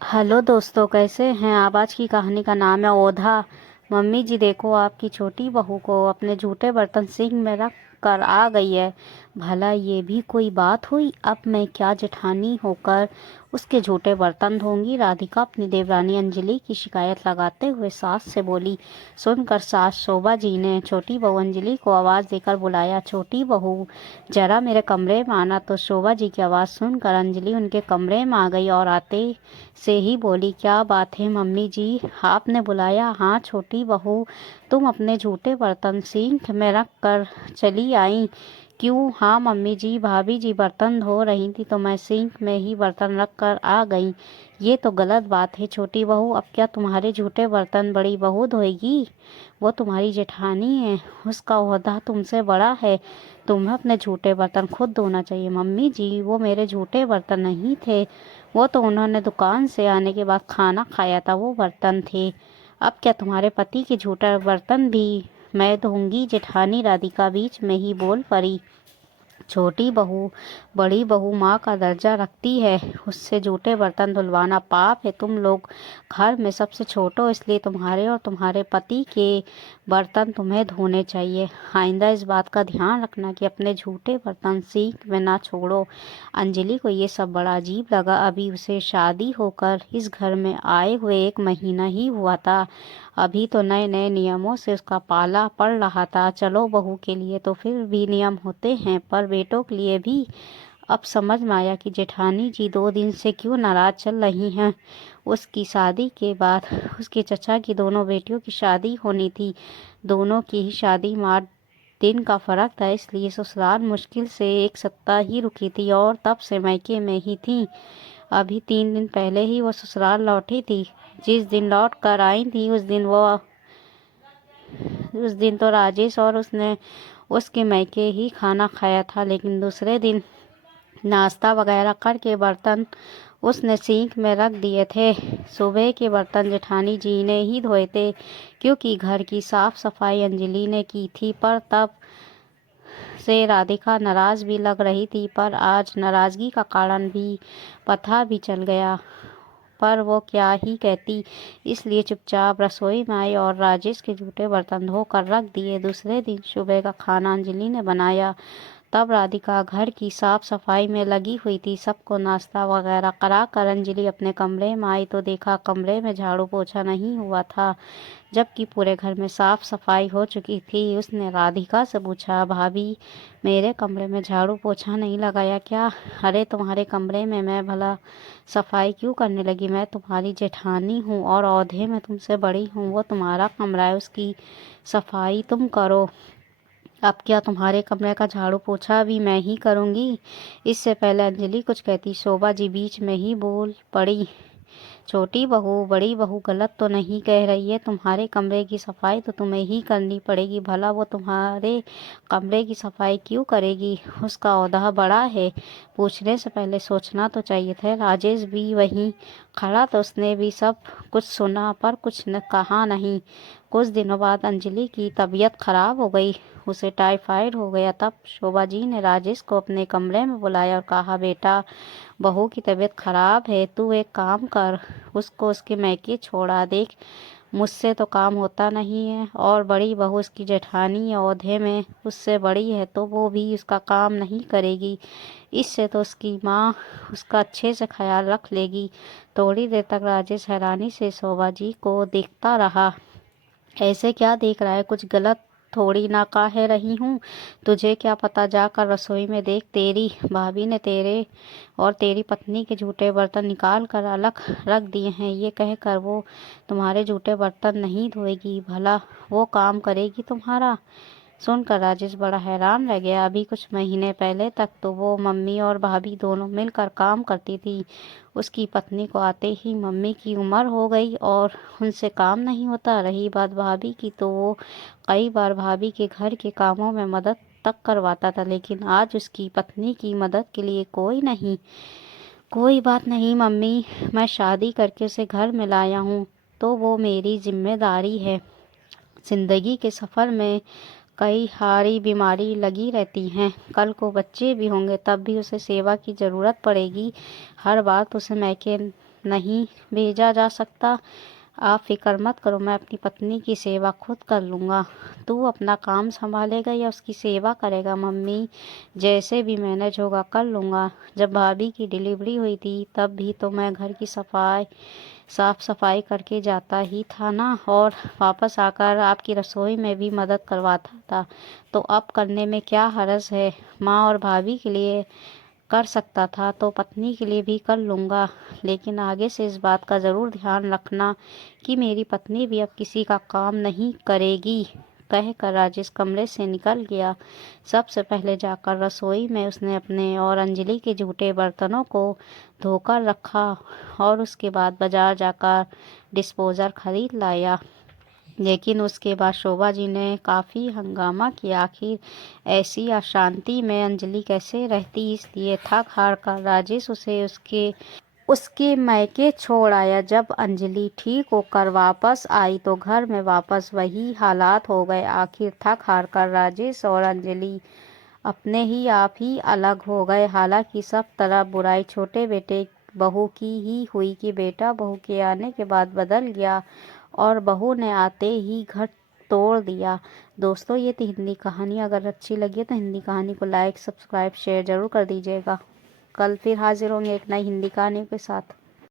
Hello दोस्तों, कैसे हैं आप। आज की कहानी का नाम है ओधा। मम्मी जी देखो, आपकी छोटी बहू को अपने झूठे बर्तन सिंक में रख कर आ गई है। भला ये भी कोई बात हुई। अब मैं क्या जेठानी होकर उसके झूठे बर्तन धोऊंगी। राधिका अपनी देवरानी अंजलि की शिकायत लगाते हुए सास से बोली। सुनकर सास शोभा जी ने छोटी बहू अंजलि को आवाज़ देकर बुलाया। छोटी बहू, जरा मेरे कमरे में आना। तो शोभा जी की आवाज़ सुनकर अंजलि उनके कमरे में आ गई और आते से ही बोली, क्या बात है मम्मी जी, आपने बुलाया। हाँ छोटी बहू, तुम अपने झूठे बर्तन सिंक में रख कर चली आई। क्यों। हाँ मम्मी जी, भाभी जी बर्तन धो रही थी तो मैं सिंक में ही बर्तन रख कर आ गई। ये तो गलत बात है छोटी बहू। अब क्या तुम्हारे झूठे बर्तन बड़ी बहू धोएगी। वो तुम्हारी जेठानी है, उसका ओहदा तुमसे बड़ा है। तुम्हें अपने झूठे बर्तन खुद धोना चाहिए। मम्मी जी, वो मेरे झूठे बर्तन नहीं थे, वो तो उन्होंने दुकान से आने के बाद खाना खाया था, वो बर्तन थे। अब क्या तुम्हारे पति के झूठा बर्तन भी मैं धोऊंगी। जेठानी राधिका बीच में ही बोल पड़ी। छोटी बहू, बड़ी बहू माँ का दर्जा रखती है, उससे जूठे बर्तन धुलवाना पाप है। तुम लोग घर में सबसे छोटे हो, इसलिए तुम्हारे और तुम्हारे पति के बर्तन तुम्हें धोने चाहिए। आइंदा इस बात का ध्यान रखना कि अपने झूठे बर्तन सिंक में ना छोड़ो। अंजलि को ये सब बड़ा अजीब लगा। अभी उसे शादी होकर इस घर में आए हुए 1 महीना ही हुआ था। अभी तो नए नए नियमों से उसका पाला पड़ रहा था। चलो बहू के लिए तो फिर भी नियम होते हैं, पर बेटों के लिए भी। अब समझ में आया कि जेठानी जी 2 दिन से क्यों नाराज चल रही हैं। उसकी शादी के बाद उसके चचा की दोनों बेटियों की शादी होनी थी। दोनों की ही शादी में 8 दिन का फर्क था, इसलिए ससुराल मुश्किल से 1 सप्ताह ही रुकी थी और तब से मायके में ही थी। अभी 3 दिन पहले ही वो ससुराल लौटी थी। जिस दिन लौट कर आई थी उस दिन तो राजेश और उसने उसके मायके ही खाना खाया था, लेकिन दूसरे दिन नाश्ता वगैरह करके बर्तन उसने सिंक में रख दिए थे। सुबह के बर्तन जेठानी जी ने ही धोए थे, क्योंकि घर की साफ सफाई अंजलि ने की थी। पर तब से राधिका नाराज भी लग रही थी, पर आज नाराजगी का कारण भी पता भी चल गया। पर वो क्या ही कहती, इसलिए चुपचाप रसोई में आई और राजेश के जूठे बर्तन धोकर रख दिए। दूसरे दिन सुबह का खाना अंजलि ने बनाया। तब राधिका घर की साफ सफाई में लगी हुई थी। सबको नाश्ता वगैरह करा कर अंजलि अपने कमरे में आई तो देखा कमरे में झाड़ू पोछा नहीं हुआ था, जबकि पूरे घर में साफ सफाई हो चुकी थी। उसने राधिका से पूछा, भाभी मेरे कमरे में झाड़ू पोछा नहीं लगाया क्या। अरे तुम्हारे कमरे में मैं भला सफाई क्यों करने लगी। मैं तुम्हारी जेठानी हूँ और औधे में तुमसे बड़ी हूँ। वो तुम्हारा कमरा है, उसकी सफाई तुम करो। अब क्या तुम्हारे कमरे का झाड़ू पोछा भी मैं ही करूँगी। इससे पहले अंजलि कुछ कहती, शोभा जी बीच में ही बोल पड़ी। छोटी बहू, बड़ी बहू गलत तो नहीं कह रही है। तुम्हारे कमरे की सफाई तो तुम्हें ही करनी पड़ेगी। भला वो तुम्हारे कमरे की सफाई क्यों करेगी, उसका ओहदा बड़ा है। पूछने से पहले सोचना तो चाहिए था। राजेश भी वहीं खड़ा तो उसने भी सब कुछ सुना, पर कुछ न कहा नहीं। कुछ दिनों बाद अंजलि की तबीयत खराब हो गई, उसे टाइफाइड हो गया। तब शोभा जी ने राजेश को अपने कमरे में बुलाया और कहा, बेटा बहू की तबीयत खराब है, तू एक काम कर, उसको उसके मैके छोड़ा देख। मुझसे तो काम होता नहीं है, और बड़ी बहू उसकी जेठानी ओहदे में उससे बड़ी है तो वो भी उसका काम नहीं करेगी। इससे तो उसकी माँ उसका अच्छे से ख्याल रख लेगी। थोड़ी देर तक राजेश हैरानी से शोभा जी को देखता रहा। ऐसे क्या देख रहा है, कुछ गलत थोड़ी ना कह रही हूँ। तुझे क्या पता, जाकर रसोई में देख, तेरी भाभी ने तेरे और तेरी पत्नी के जूठे बर्तन निकाल कर अलग रख दिए हैं। ये कहकर वो तुम्हारे जूठे बर्तन नहीं धोएगी, भला वो काम करेगी तुम्हारा। सुनकर राजेश बड़ा हैरान रह गया। अभी कुछ महीने पहले तक तो वो मम्मी और भाभी दोनों मिलकर काम करती थी। उसकी पत्नी को आते ही मम्मी की उम्र हो गई और उनसे काम नहीं होता। रही बात भाभी की, तो वो कई बार भाभी के घर के कामों में मदद तक करवाता था, लेकिन आज उसकी पत्नी की मदद के लिए कोई नहीं। कोई बात नहीं मम्मी, मैं शादी करके उसे घर में लाया हूँ तो वो मेरी जिम्मेदारी है। जिंदगी के सफ़र में कई हारी बीमारी लगी रहती हैं, कल को बच्चे भी होंगे तब भी उसे सेवा की ज़रूरत पड़ेगी। हर बात उसे मैके नहीं भेजा जा सकता। आप फिक्र मत करो, मैं अपनी पत्नी की सेवा खुद कर लूँगा। तू अपना काम संभालेगा या उसकी सेवा करेगा? मम्मी, जैसे भी मैनेज होगा कर लूँगा। जब भाभी की डिलीवरी हुई थी तब भी तो मैं घर की साफ सफाई करके जाता ही था ना, और वापस आकर आपकी रसोई में भी मदद करवाता था। तो अब करने में क्या हर्ज है? माँ और भाभी के लिए कर सकता था तो पत्नी के लिए भी कर लूँगा। लेकिन आगे से इस बात का ज़रूर ध्यान रखना कि मेरी पत्नी भी अब किसी का काम नहीं करेगी। कहकर राजेश कमरे से निकल गया। सबसे पहले जाकर रसोई में उसने अपने और अंजलि के जूठे बर्तनों को धोकर रखा, और उसके बाद बाजार जाकर डिस्पोज़र खरीद लाया। लेकिन उसके बाद शोभा जी ने काफ़ी हंगामा किया। आखिर ऐसी अशांति में अंजलि कैसे रहती, इसलिए थक हार कर राजेश उसे उसके उसके मायके छोड़ आया। जब अंजलि ठीक होकर वापस आई तो घर में वापस वही हालात हो गए। आखिर थक हार कर राजेश और अंजलि अपने ही आप ही अलग हो गए। हालांकि सब तरफ बुराई छोटे बेटे बहू की ही हुई कि बेटा बहू के आने के बाद बदल गया और बहू ने आते ही घर तोड़ दिया। दोस्तों, ये थी हिंदी कहानी। अगर अच्छी लगी तो हिंदी कहानी को लाइक, सब्सक्राइब, शेयर ज़रूर कर दीजिएगा। कल फिर हाजिर होंगे एक नई हिंदी कहानी के साथ।